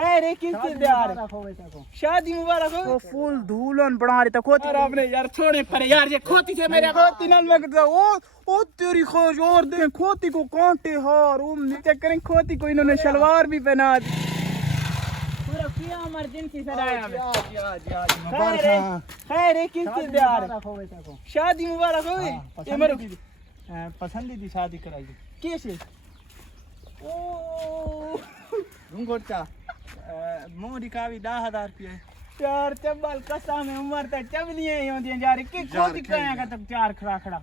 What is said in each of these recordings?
खैर है किस चीज यार शादी मुबारक हो। फुल धूलन बना रहे थे खोती। यार आपने यार छोड़े पर यार ये खोती से मेरे खोती नाल में करता ओ तेरी खोज और दे खोती को कांटे हार वो नीचे करें खोती को इन्होंने शलवार भी पहना दी। पूरा क्या इमरजेंसी से आया खैर है किस चीज यार शादी मुबारक हो। ये मेरे पसंदीदी शादी कराई कैसे ओ घुंघोटा मोह दिखावी 10,000 रुपये यार चबल कसम है उम्र तक चबलियां ही होती हैं यार कि खोती कहां का तक चार खड़ा खड़ा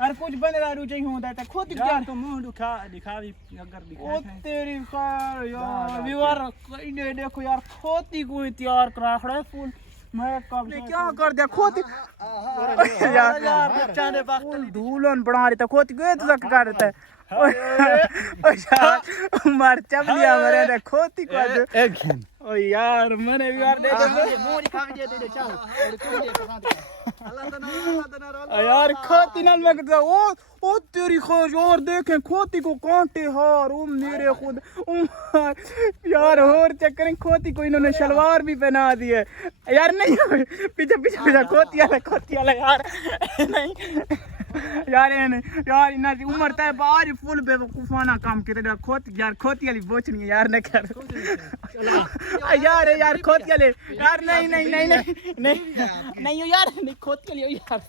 और कुछ बंदा रुचि होता है खोती चार तो मुंह दिखावी अगर दिखा ओ तेरी कार यार विवार इन्हें देखो यार खोती को तैयार करा खड़ा है फुल मैं कब से क्या कर दिया खोती यार बच्चा ने फुल धूलन बना रही था खोती को तो तक कर देता है मार चबलिया मरे ने खोती को ओ यार मैंने भी यार दे यार खोती नाल में करता ओ तेरी खोज और देखें खोती को कांटे हार मेरे खुद यार और चक्कर खोती को इन्होंने शलवार भी पहना दी है यार। नहीं पीछे पीछे पीछे खोती वाला यार नहीं यार यार इना उम्र तय बाहर फुल बेवकूफाना काम करे खोती यार खोती वाली बोचनी है यार न कर यार खोती वाले यार नहीं नहीं नहीं नहीं नहीं नहीं यार नहीं खोती वाली यार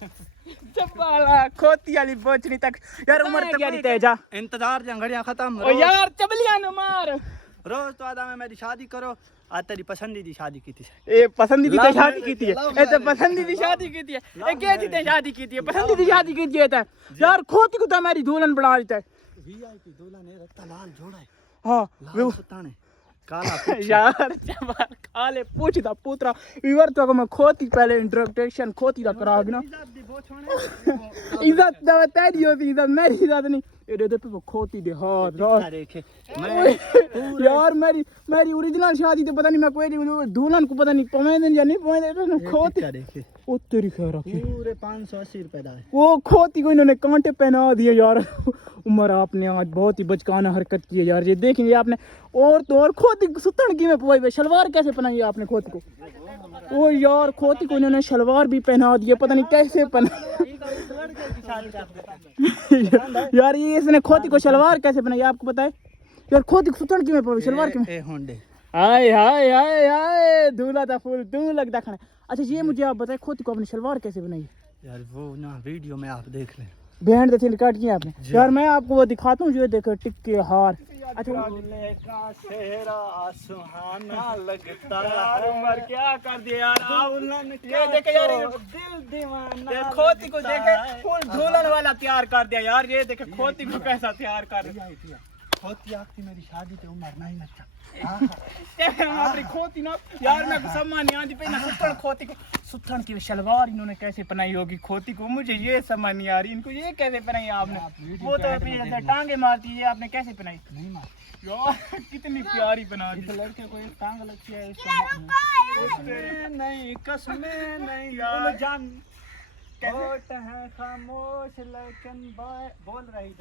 चबाला खोती वाली बोचनी तक यार उम्र तक यार तेजा इंतजार जंगड़ियां खत्म ओ यार चबलियां न मार रोज तो आदा में मेरी शादी करो आज तेरी पसंदीदी शादी की थी ए पसंदीदी शादी की थी ए तो पसंदीदी शादी की थी ए क्या थी शादी की थी पसंदीदी शादी की थी यार खोती को तो मेरी दुल्हन बना रही है वीआईपी दुल्हन है रत्ता लाल जोड़ा है हां वो सुताने काला यार चबाल काले पूछता पुत्रा इवर तो मैं खोती पहले इंट्रोडक्शन खोती दा करा ना इज्जत दा तेरी होती इज्जत मेरी इज्जत नहीं ये दे पे खोती दे हाथ देखे मैं यार मेरी ओरिजिनल शादी तो पता नहीं मैं कोई दुल्हन को पता नहीं पवेंदे या नहीं पवेंदे खोती देखे ओ तेरी खैर रखी पूरे 580 रुपए दा है वो खोती को इन्होंने कांटे पहना दिए यार। उमर आपने आज बहुत ही बचकाना हरकत की है यार ये देखेंगे आपने और तो और खोती सुतन की में पवाई शलवार कैसे पहनाई आपने खोती को ओ यार खोती को इन्होंने शलवार भी पहना दिए पता नहीं कैसे पहना यार ये इसने खोती को शलवार कैसे पहनाई आपको पता है यार खोती को सुतन की में पवाई शलवार की में होंडे हाय हाय हाय हाय दूल्हा था फुल तू लगता खाना। अच्छा ये मुझे आप बताएं खोती को अपनी शलवार कैसे बनाई यार वो ना वीडियो में आप देख लें बैंड से रिकॉर्ड किया आपने यार मैं आपको वो दिखाता हूँ जो देखो टिक्के हार अच्छा का सेहरा सुहाना लगता यार उमर क्या कर दिया यार ये देखे यार दिल दीवाना खोती को देखे फुल दुल्हन वाला तैयार कर दिया यार ये देखे खोती को कैसा तैयार कर दिया खोती आपकी मेरी शादी पे उम्र नहीं लगता अपनी खोती ना यार मैं सम्मान नहीं आती पे ना सुथन खोती को सुथन की शलवार इन्होंने कैसे पहनाई होगी खोती को मुझे ये समझ नहीं आ रही इनको ये कैसे पहनाई आपने वो तो टांगे मारती है आपने कैसे पहनाई नहीं मार यार कितनी प्यारी बना दी लड़के को एक टांग लगती है नहीं कसमें नहीं यार जान होठ है खामोश लेकिन बोल रही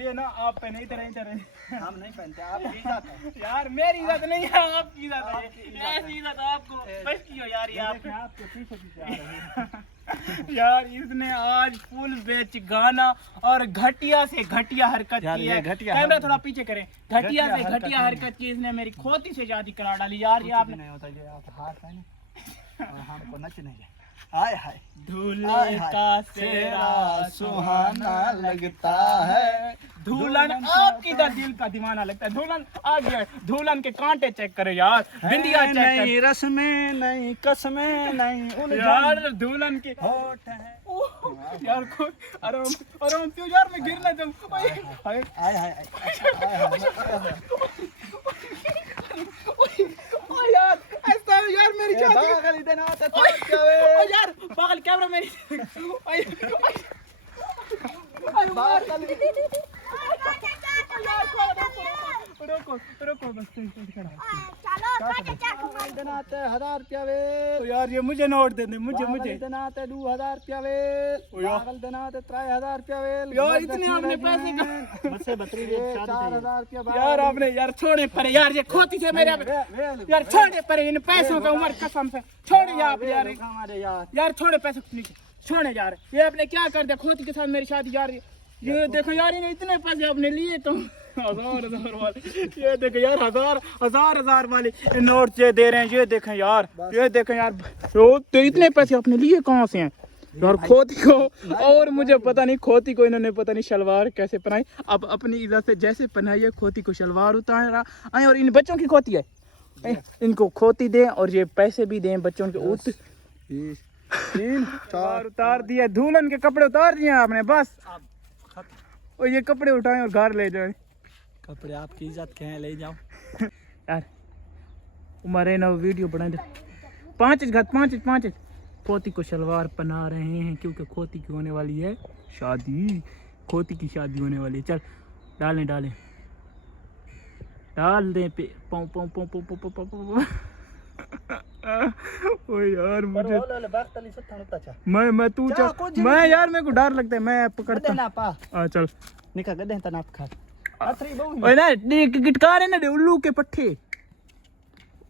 ये ना आप पहने इधर हम नहीं पहनते आपकी इज्जत है यार मेरी इज्जत नहीं है आपकी इज्जत है ऐसी इज्जत आपको बस की हो यार ये आपके पीछे पीछे आ रही है यार इसने आज फुल बेच गाना और घटिया से घटिया हरकत की है कैमरा थोड़ा पीछे करें घटिया से घटिया हरकत की इसने मेरी खोती से शादी करा डाली यार ये आपने नहीं होता ये आप हाथ पहने और हमको नच नहीं है हाय हाय दूल्हे का सेहरा सुहाना लगता है दुल्हन आपकी तो दिल का दीवाना लगता है दुल्हन आ गया दुल्हन के कांटे चेक करे यार बिंदिया चेक नहीं रस्में नहीं कसमें नहीं यार दुल्हन के होठ है यार कोई आराम क्यों यार मैं गिरना चाहूँ हाय हाय यार ऐसा यार मेरी पागल इधर आता था ओ यार पागल कैमरा मेरी रुको देनाते 1000 रुपया वे तो यार ये मुझे नोट दे दे, मुझे देनाते 2000 रुपया वे पागल देनाते 3000 रुपया वे यार इतने आपने पैसे बसे बतरी 4000 रुपया यार आपने यार छोड़े परे यार, ये खोती से मेरे यार छोड़े परे इन पैसों का, उम्र कसम से छोड़े यार यार छोड़े पैसे नीचे छोड़े यार। ये आपने क्या कर दिया खोती के साथ मेरी शादी यार। ये देखो यार इन्हें इतने पैसे आपने लिए तो 1000 वाले, ये देखो यार 1000 वाले नोट ये दे रहे हैं। ये देखें यार, ये देखें यार, तो इतने पैसे आपने लिए कहाँ से हैं यार खोती को? और मुझे पता नहीं खोती को इन्होंने पता नहीं शलवार कैसे पहनाई। अब अपनी इज्जत से जैसे पहनाई है खोती को शलवार उतारा आए, और इन बच्चों की खोती है, इनको खोती दें और ये पैसे भी दें बच्चों के। 3 4 उतार दिया, दुल्हन के कपड़े उतार दिए आपने बस। और ये कपड़े उठाएं और घर ले जाए। कपड़े आपकी इज्जत के हैं, ले जाओ यार उमर ना वीडियो बना दे। 5 खोती को शलवार पहना रहे हैं क्योंकि खोती की होने वाली है शादी, खोती की शादी होने वाली है। चल डालें डाल दें पे पाँव पाँव पाँव पाँव पाँव पाँव पाँव। ओ यार मुझे मैं तू चल, मैं यार मेरे को डर लगता है, मैं पकड़ता ना पा चल निका गदे तना आप खा अथरी बहु ओए ना गिटकार है ना उल्लू के पट्टे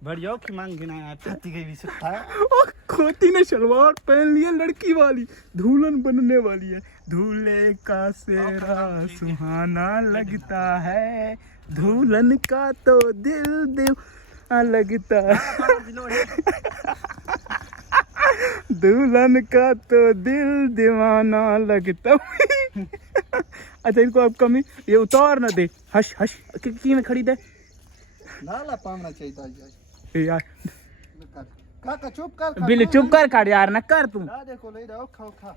बढ़िया की मांग गिना यार छाती गई भी सुता है। ओ खोती ने शलवार पहन ली है, लड़की वाली दुल्हन बनने वाली है। दूल्हे का सेहरा सुहाना लगता है, दुल्हन का तो दिल लगता है, दुल्हन का तो दिल दीवाना लगता। अच्छा इनको अब कमी ये उतार ना दे, हश की में खड़ी दे नाला पामना चाहिए यार। काका चुप कर बिल्ली चुप कर काट यार, न कर तू। देखो ले जाओ खा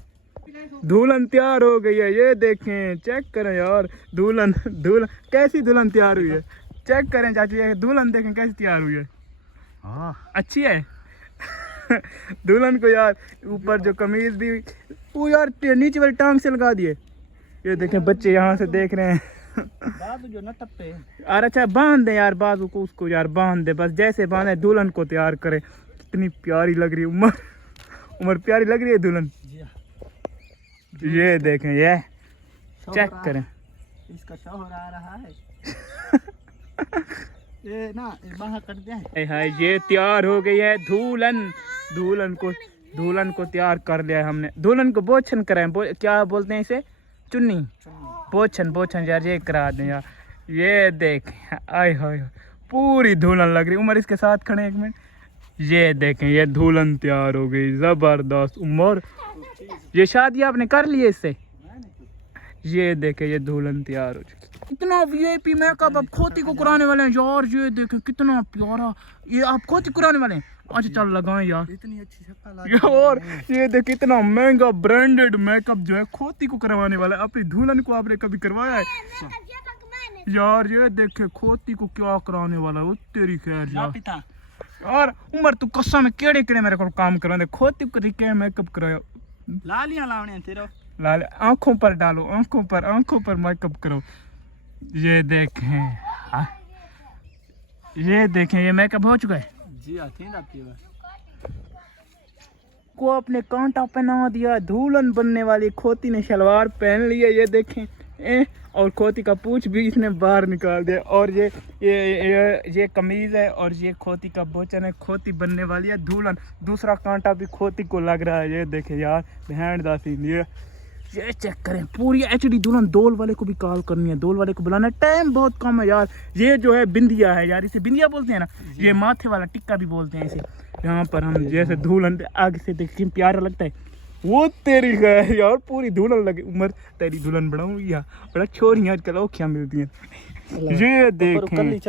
दुल्हन तैयार हो गई है, ये देखें चेक करें यार। दुल्हन कैसी दुल्हन तैयार हुई है, चेक करें चाचू, ये दुल्हन देखें कैसी तैयार हुई है। हाँ अच्छी है। दुल्हन को यार ऊपर जो कमीज दी वो यार नीचे वाली टांग से लगा दिए। ये देखें बच्चे यहाँ से देख रहे हैं। बाजू जो न टप्पे यार अच्छा बांध दे यार बाजू को, उसको यार बांध दे बस, जैसे बांधे दुल्हन को तैयार करे। कितनी प्यारी लग रही है उमर प्यारी लग रही है दुल्हन। ये देखें ये चेक करें, इसका शौहर आ रहा है। ये ना बाहर कर दे हाय ये तैयार हो गई है दुल्हन को तैयार कर लिया है हमने। दुल्हन को बोछन कराए, क्या बोलते हैं इसे, चुन्नी बोछन यार, ये करा दें यार। ये देख आय हाय पूरी दुल्हन लग रही। उमर इसके साथ खड़े एक मिनट, ये देखें ये दुल्हन तैयार हो गई जबरदस्त। उमर ये शादी आपने कर ली है इससे। ये देखें ये दुल्हन तैयार हो चुकी। इतना वीआईपी मेकअप अब खोती को कराने वाले हैं यार। ये देखें कितना प्यारा, ये आप खोती कराने वाले हैं। अच्छा चल लगाएं यार, इतनी अच्छी शक्ल। और ये देख कितना महंगा ब्रांडेड मेकअप जो है खोती को करवाने वाला है। अपनी दुल्हन को आपने कभी करवाया है यार? ये देखे खोती को क्या कराने वाला है वो तेरी खैर यार। और उमर तू कसम केड़े मेरे को काम करवा दे, खोती को रिके मेकअप कराया। लालियां लावने तेरो लाल आंखों पर डालो, आंखों पर मेकअप करो। ये देखें ये मेकअप हो चुका है जी। आती है को अपने कांटा पहना दिया, दुल्हन बनने वाली खोती ने शलवार पहन ली है। ये देखें और खोती का पूंछ भी इसने बाहर निकाल दिया। और ये कमीज है और ये खोती का बोचन है। खोती बनने वाली है दुल्हन, दूसरा कांटा भी खोती को लग रहा है। ये देखें यार बहन दासी, ये चेक करें पूरी एचडी दुल्हन। दोल वाले को भी कॉल करनी है, दोल वाले को बुलाना है, टाइम बहुत कम है यार। ये जो है बिंदिया है यार, इसे बिंदिया बोलते हैं ना, ये माथे वाला टिक्का भी बोलते हैं इसे। यहाँ पर हम जैसे दुल्हन आगे से देखते प्यारा लगता है। वो तेरी है यार पूरी दुल्हन लगे। उमर तेरी दुल्हन बनाऊँ या बड़ा छोरी आजकल औखियाँ मिलती हैं। ये देखें